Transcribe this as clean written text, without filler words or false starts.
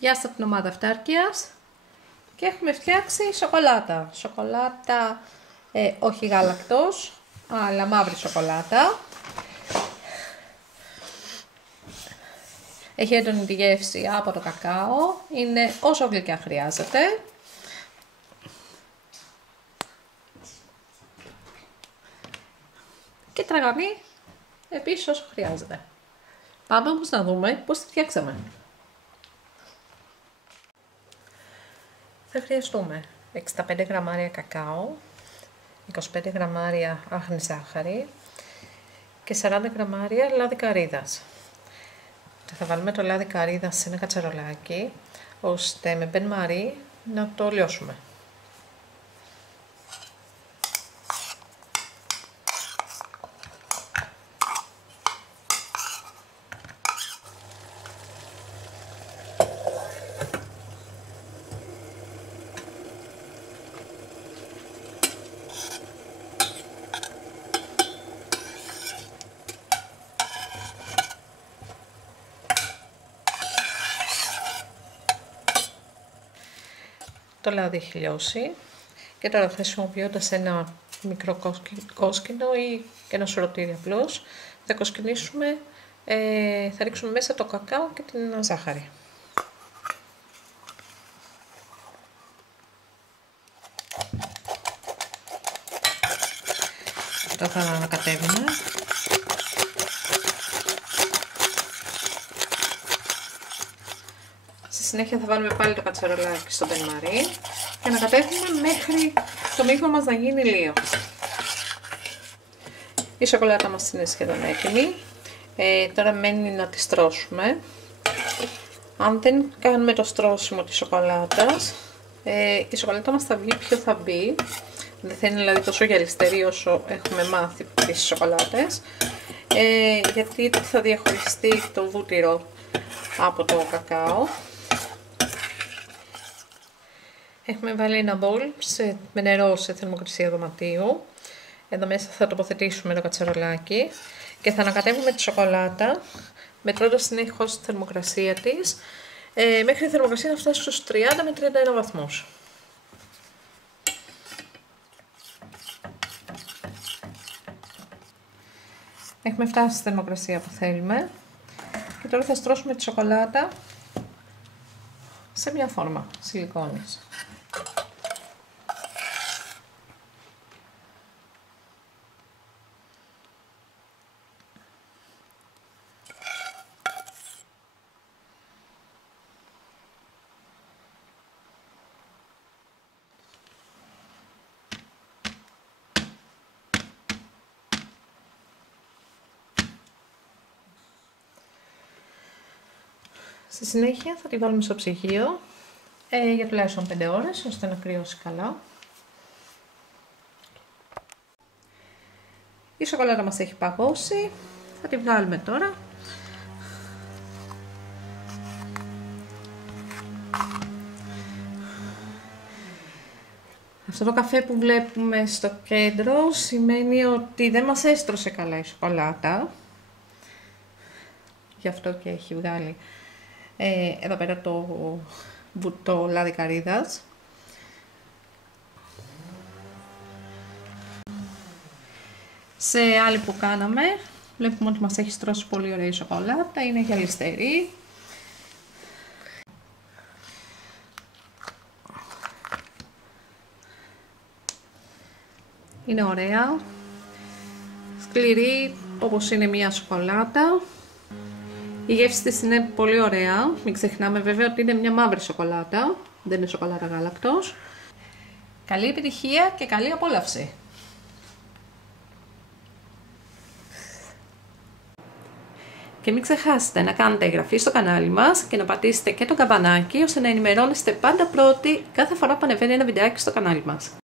Γεια σας από την ομάδα Αυτάρκειας και έχουμε φτιάξει σοκολάτα. Σοκολάτα όχι γάλακτος, αλλά μαύρη σοκολάτα. Έχει έντονη τη γεύση από το κακάο, είναι όσο γλυκιά χρειάζεται. Και τραγανή επίσης όσο χρειάζεται. Πάμε όμως να δούμε πώς τη φτιάξαμε. Θα χρειαστούμε 65 γραμμάρια κακάο, 25 γραμμάρια άχνη ζάχαρη και 40 γραμμάρια λάδι καρύδας. Θα βάλουμε το λάδι καρύδας σε ένα κατσαρολάκι, ώστε με μπεν μαρί να το λιώσουμε. Το λάδι έχει λιώσει και τώρα χρησιμοποιώντας ένα μικρό κόσκινο ή ένα σουρωτήρι απλώς θα κοσκινήσουμε, θα ρίξουμε μέσα το κακάο και την ζάχαρη. Αυτό θα ανακατεύουμε. Στη συνέχεια θα βάλουμε πάλι το κατσαρολάκι στο μπεν μαρί και ανακατεύουμε μέχρι το μείγμα μας να γίνει λίο. Η σοκολάτα μας είναι σχεδόν έτοιμη. Τώρα μένει να τη στρώσουμε. Αν δεν κάνουμε το στρώσιμο της σοκολάτας, η σοκολάτα μας θα βγει πιο θαμπή. Δεν θα είναι δηλαδή τόσο γυαλιστερή όσο έχουμε μάθει τις σοκολάτες, γιατί θα διαχωριστεί το βούτυρο από το κακάο. Έχουμε βάλει ένα μπολ με νερό σε θερμοκρασία δωματίου. Εδώ μέσα θα τοποθετήσουμε το κατσαρολάκι και θα ανακατεύουμε τη σοκολάτα μετρώντας συνεχώς τη θερμοκρασία της μέχρι η θερμοκρασία να φτάσει στους 30 με 31 βαθμούς. Έχουμε φτάσει στη θερμοκρασία που θέλουμε και τώρα θα στρώσουμε τη σοκολάτα σε μια φόρμα σιλικόνης. Στη συνέχεια θα τη βάλουμε στο ψυγείο για τουλάχιστον 5 ώρες, ώστε να κρυώσει καλά. Η σοκολάτα μας έχει παγώσει, θα τη βγάλουμε τώρα. Αυτό το καφέ που βλέπουμε στο κέντρο σημαίνει ότι δεν μας έστρωσε καλά η σοκολάτα. Γι' αυτό και έχει βγάλει εδώ πέρα το λάδι καρύδας. Σε άλλη που κάναμε, βλέπουμε ότι μας έχει στρώσει πολύ ωραία η σοκολάτα, είναι γυαλιστερή. Είναι ωραία, σκληρή όπως είναι μια σοκολάτα. Η γεύση της είναι πολύ ωραία, μην ξεχνάμε βέβαια ότι είναι μια μαύρη σοκολάτα, δεν είναι σοκολάτα γάλακτος. Καλή επιτυχία και καλή απόλαυση! Και μην ξεχάσετε να κάνετε εγγραφή στο κανάλι μας και να πατήσετε και το καμπανάκι ώστε να ενημερώνεστε πάντα πρώτοι κάθε φορά που ανεβαίνει ένα βιντεάκι στο κανάλι μας.